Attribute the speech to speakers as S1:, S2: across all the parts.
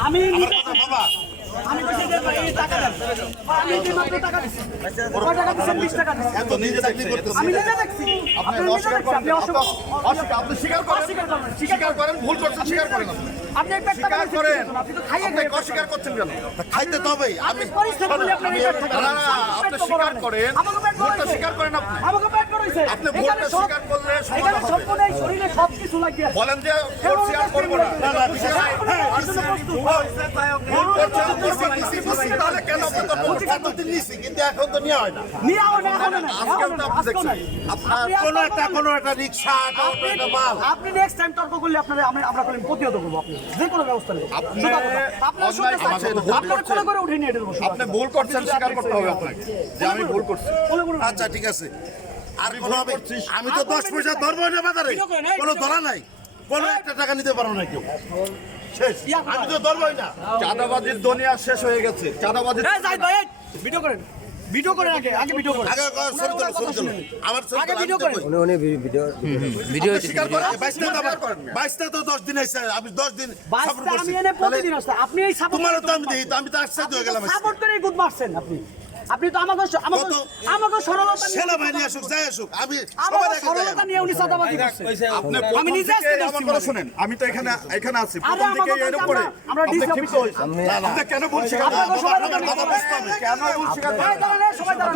S1: আমি
S2: আমার কথা বাবা
S1: আমি কইছি যে ভাই এই টাকা আমি যে মাত্র টাকা দিছি টাকা দিছেন 20 টাকা দিছি।
S2: এত নিজে চাকরি করতেছে।
S1: আমি নিজে দেখছি।
S3: আপনি
S1: আপনি নিজে
S3: অস্বীকার করেন
S1: আপনি অস্বীকার-
S3: অস্বীকার আপনি স্বীকার করেন স্বীকার করেন। ভুল করছেন স্বীকার করেন আপনি।
S1: টাকা দিছেন,
S3: করেন।
S1: আপনি তো খাইয়ে
S3: আপনি অস্বীকার করছেন কেন?
S2: খাইতে
S1: আপনি
S2: আমি
S1: পরিস্থিতি আপনি এই পেট টাকা
S3: না, না, আপনি স্বীকার করেন।
S1: আমাকে।
S3: স্বীকার আপনি।
S1: আমাকে পেট
S3: আপনি ভুলটা স্বীকার করলে
S1: এখানে সম্পূর্ণ এই শরীরে সব কিছু লাগিয়ে আছে।
S3: বলেন যে ভুল স্বীকার করব না।
S2: না, না,
S3: স্বীকার
S1: হ্যাঁ, আর জন্য প্রস্তুত।
S3: ভুল করছেন, নিছি, নিছি, নিছি, তাহলে কেন আপনি তর্ক
S2: নিছি কিন্তু এখন তো নেওয়া হয় না।
S1: নিয়ে আও না, এখন না,
S3: আজকেও তো আপনি দেখছেন। আপনার
S1: আপনি
S2: কোনো একটা। কোনো একটা মাল।
S1: আপনি নেক্সট টাইম তর্ক করলে আপনারা আমরা আমরা করলে প্রতিহত করব আপনি। যে কোনো ব্যবস্থা নেব
S3: আপনি
S1: সোজা শুনতে চাচ্ছেন।
S3: আমাদের ভুল
S1: করে এটা
S3: আপনি ভুল করছেন স্বীকার করতে হবে আপনাকে। যে আমি ভুল করছি।
S1: কোলে করে উঠে
S2: আচ্ছা ঠিক আছে। আর কোনো হবে আমি তো দশ পয়সা ধরবো না বাজারে। কোনো ধরা নাই। কোনো একটা টাকা নিতে পারো না কেউ। শেষ। আমি তো ধরবোই না।
S3: চাঁদাবাজির দুনিয়া শেষ হয়ে গেছে। চাঁদাবাজির
S1: এই যাই ভাই এই, ভিডিও করেন। ভিডিও করেন আগে আগে ভিডিও করেন।
S2: আগে ছবি তোলো ছবি তোলো। আমার ছবি
S1: আগে ভিডিও
S2: আমি
S4: উনি উনি ভিডিও
S3: ভিডিও স্বীকার করেন?
S2: বাইশটা তো
S3: স্বীকার করেন না।
S2: তো দশ দিন আমি দিন
S1: বাসটা
S2: সাপোর্ট করছি।
S1: আমি এনে প্রতিদিন আসতে আপনি এই সাপোর্ট
S2: তো আমি দেখি তো আমি তো আশ্চর্য হয়ে গেলাম
S1: সাপোর্ট করে গুড মারছেন আপনি। আপনি তো আমাকে আমাকে আমাকে সরলতা
S2: সেনাবাহিনী আসুক যাই আসুক আমি সবার আগে
S1: সরলতা নিয়ে উনি সাদাবাজি করছেন
S3: আপনি
S1: আমি নিজে আসতে
S3: আমার কথা। শুনেন আমি তো এখানে এখানে আছি প্রথম থেকে এর উপরে
S1: আমরা- আমরা
S3: আপনি
S1: ডিসি
S3: ক্ষিপ্ত
S1: অফিসে-
S3: হয়েছেন।
S2: না, না।
S3: আপনি কেন স্বীকার
S1: আপনাকে? সবাই
S3: কথা বুঝতে হবে কেন ভুল স্বীকার
S1: এই
S3: করেন?
S1: দাঁড়ান, সবাই দাঁড়ান,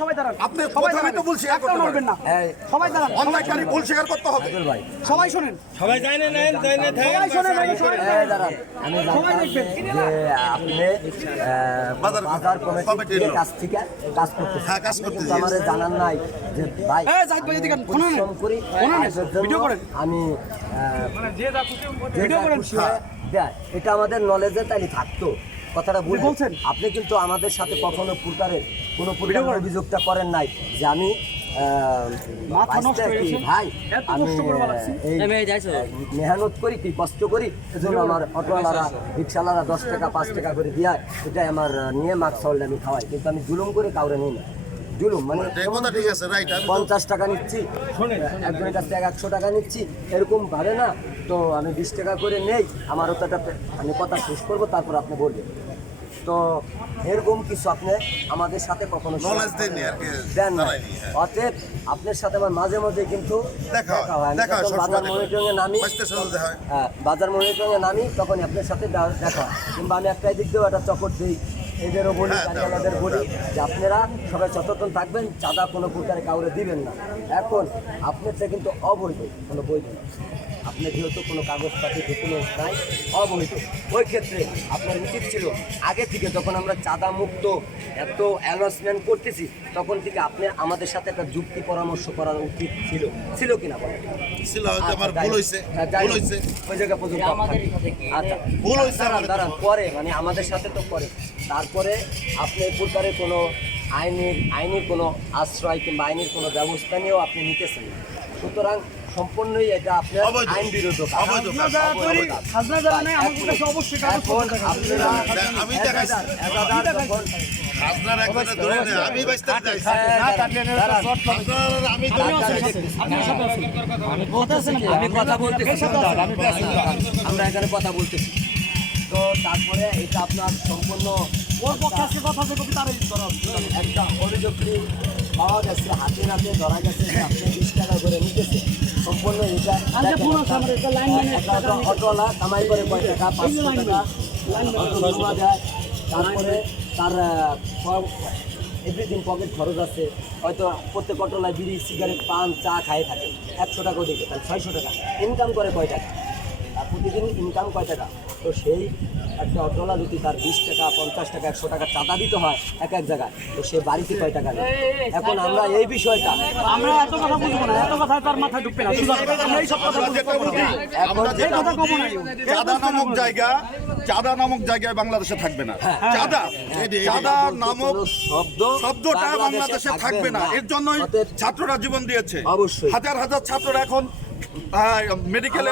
S1: সবাই দাঁড়ান।
S3: আপনি
S1: সবাই
S3: প্রথমেই তো ভুল স্বীকার করতে
S1: নড়বেন না। সবাই দাঁড়ান, সবাই
S3: অন্যায়কারী ভুল স্বীকার করতে হবে।
S1: সবাই শোনেন।
S5: সবাই যায় না নেন যায় না থাকে
S1: সবাই শোনেন সবাই
S4: দাঁড়ান। আমি
S1: সবাই দেখবেন।
S4: যে আপনি
S2: বাজার
S4: বাজার কাছ থেকে কাজ করতে
S2: হ্যাঁ, কাজ করতে
S4: কিন্তু আমাদের জানার নাই যে ভাই। পরিশ্রম করি। আমি দেয় এটা আমাদের নলেজে তাই থাকতো কথাটা
S1: আপনি বলছেন?
S4: আপনি কিন্তু আমাদের সাথে কখনো প্রকারের কোনো অভিযোগটা করেন নাই যে আমি ভাই আমি মেহনত করি কি কষ্ট করি? এজন্য আমার অটোওয়ালারা রিক্সাওয়ালারা দশ টাকা পাঁচ টাকা করে দিয়ে এটাই আমার নিয়ে মাছ চাউল আমি খাওয়াই। কিন্তু আমি জুলুম করে কাউরে নিই না। জুলুম মানে
S2: ঠিক আছে রাইট তো-
S4: পঞ্চাশ টাকা নিচ্ছি একজনের কাছ থেকে একশো টাকা নিচ্ছি এরকম পারে না। তো আমি বিশ টাকা করে নেই আমারও তো একটা আমি কথা শেষ করব তারপর আপনি বলবেন। তো এরকম কিছু আপনি আমাদের সাথে কখনো দেন
S2: হ্যাঁ।
S4: অতএব আপনার সাথে আমার মাঝে মাঝে কিন্তু
S2: দেখা হয়, হয়,
S4: বাজার
S2: দেখা হয়।
S4: মনিটরিং এ নামি
S2: হয়।
S4: হ্যাঁ বাজার মনিটরিং এ নামি তখন আপনার সাথে দেখা হয়। কিংবা আমি একটাই দিক দিয়েও একটা চকর দিই এদেরও বলি
S2: হ্যাঁ, দাও,
S4: কারিয়ালাদের বলি যে আপনারা সবাই সচেতন থাকবেন চাঁদা কোনো প্রকারে কাউরে দিবেন না এখন আপনারটা কিন্তু অবৈধ কোনো বৈধ না আপনি যেহেতু কোনো কাগজপাতি ডকুমেন্টস নাই অবহিত ওই ক্ষেত্রে আপনার উচিত ছিল আগে থেকে যখন আমরা চাঁদা মুক্ত এত অ্যানাউন্সমেন্ট করতেছি তখন থেকে আপনি আমাদের সাথে একটা যুক্তি পরামর্শ করার উচিত ছিল। ছিল কিনা বলেন?
S2: ছিল হয়তো আমার
S4: আচ্ছা,
S2: ভুল
S4: হ্যাঁ,
S2: ভুল
S4: ওই জায়গা পর্যন্ত আচ্ছা
S2: ভুল
S4: দাঁড়ান দাঁড়ান পরে মানে আমাদের সাথে তো পরে। তারপরে আপনি প্রকারে কোনো আইনের আইনের কোনো আশ্রয় কিংবা আইনের কোনো ব্যবস্থা নিয়েও আপনি নিতেছেন সুতরাং সম্পূর্ণই এটা আপনার আইন বিরোধ
S2: আমি
S4: কথা বলতেছি আমরা এখানে কথা বলতেছি। তো তারপরে এটা আপনার সম্পূর্ণ
S1: ওর পক্ষে আজকে কথা যে কবি তারই
S4: একটা অভিযোগটি পাওয়া গেছে হাতে নাতে ধরা গেছে যে বিশ টাকা করে নিতেছে। সম্পূর্ণ এটা
S1: একটা টাকা নিয়ে-
S4: অটোওয়ালা কামাই করে কয় টাকা? পাঁচশো টাকা। অটো জমা দেয় তারপরে তার এভরিদিন পকেট খরচ আছে। হয়তো প্রত্যেক অটোলায় বিড়ি সিগারেট পান চা খায় থাকে। একশো টাকা দিকে তাহলে ছয়শো টাকা। ইনকাম করে কয় টাকা? আর প্রতিদিন ইনকাম কয় টাকা? তো সেই একটা অটোলা যদি তার বিশ টাকা পঞ্চাশ টাকা একশো টাকা চাঁদা দিতে হয় এক এক জায়গায়। তো সে বাড়িতে কয় টাকা নেয়? এখন আমরা এই বিষয়টা
S1: আমরা এত কথা বুঝব না এত কথা তার মাথায় ঢুকবে না আমরা এই সব কথা
S3: চাঁদা নামক জায়গা চাঁদা নামক জায়গায় বাংলাদেশে থাকবে না। চাঁদা চাঁদা নামক
S4: শব্দ
S3: শব্দটা বাংলাদেশে থাকবে না। এর জন্যই ছাত্ররা জীবন দিয়েছে।
S4: অবশ্যই।
S3: হাজার হাজার ছাত্ররা এখন মেডিকেলে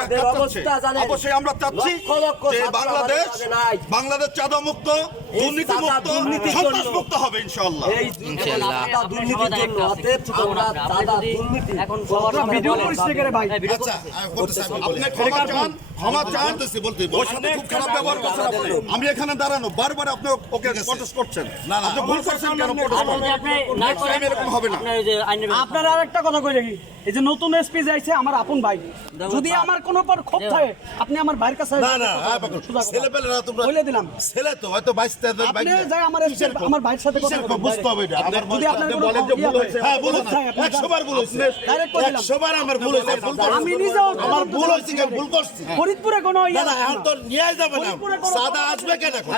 S3: অবশ্যই আমরা চাচ্ছি যে বাংলাদেশ। বাংলাদেশ চাঁদা মুক্ত দুর্নীতি মুক্ত সন্ত্রাস মুক্ত হবে ইনশাআল্লাহ।
S2: আচ্ছা
S3: আপনি ক্ষমা চান। ক্ষমা চান
S2: বলতে
S3: ওর সাথে খুব খারাপ ব্যবহার করছেন আপনি। আমি এখানে দাঁড়ানো বারবার আপনি ওকে প্রটেস্ট করছেন।
S2: না, না।
S3: আপনি ভুল করছেন কেন? প্রটেস্ট করছেন? এরকম হবে না।
S1: আপনার আর একটা কথা কই রাখি? এই যে নতুন এসপি যাইছে আমার আপন ভাই। যদি আমার কোনো পর ক্ষোভ থাকে আপনি আমার ভাইয়ের কাছে
S2: না না হ্যাঁ। ছেলে পেলেরা তোমরা
S1: বলে দিলাম।
S2: ছেলে তো হয়তো বাইশ তেরো
S1: আপনি যাই আমার এসপি আমার ভাইয়ের সাথে কথা বলবেন
S2: বুঝতে হবে এটা। আমার
S1: যদি আপনার কোনো
S3: বলেন যে ভুল হয়েছে।
S2: হ্যাঁ ভুল
S1: ভুল হয়,
S2: বার ভুল হয়েছে।
S1: Direct করে দিলাম।
S2: একশো বার আমার ভুল হয়েছে।
S1: আমি নিজেও
S2: আমার ভুল হয়েছে ভুল করছি।
S1: ফরিদপুরে কোনো
S2: না
S1: ইয়ে
S2: না এখন তো নিয়ে যাবে না। সাদা আসবে কেন এখন?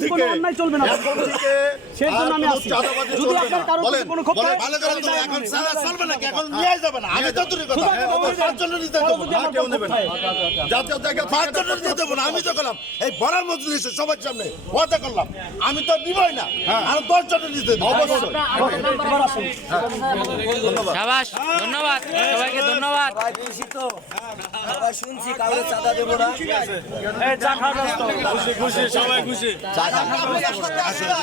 S3: থেকে
S1: কোনো অন্যায় চলবে না।
S3: এখন থেকে
S1: সেই জন্য আমি।
S3: চাঁদাবাজি
S1: যদি আপনার কারও কোনো ক্ষোভ থাকে,
S2: ভালো করে তো এখন সাদা চলবে না এখন নিয়ে যাবে না। আমি তো দূরে কথা
S1: কথা বলবেন।
S2: পাঁচজন নিতে দেবো। না
S3: কেউ নেবে না জাতীয় জায়গা
S2: পাঁচজন নিতে দেবো না। আমি তো করলাম। এই বড়ার মজলিসে সবার সামনে ওয়াদা করলাম। আমি তো নিবই না। আর দশ জনের নিতে দেবো। অবশ্যই।
S1: আসুন।
S6: সাবাস ধন্যবাদ। সবাইকে ধন্যবাদ।
S4: খুশি শুনছি কাউরে চাঁদা দেবো না।
S5: খুশি সবাই খুশি।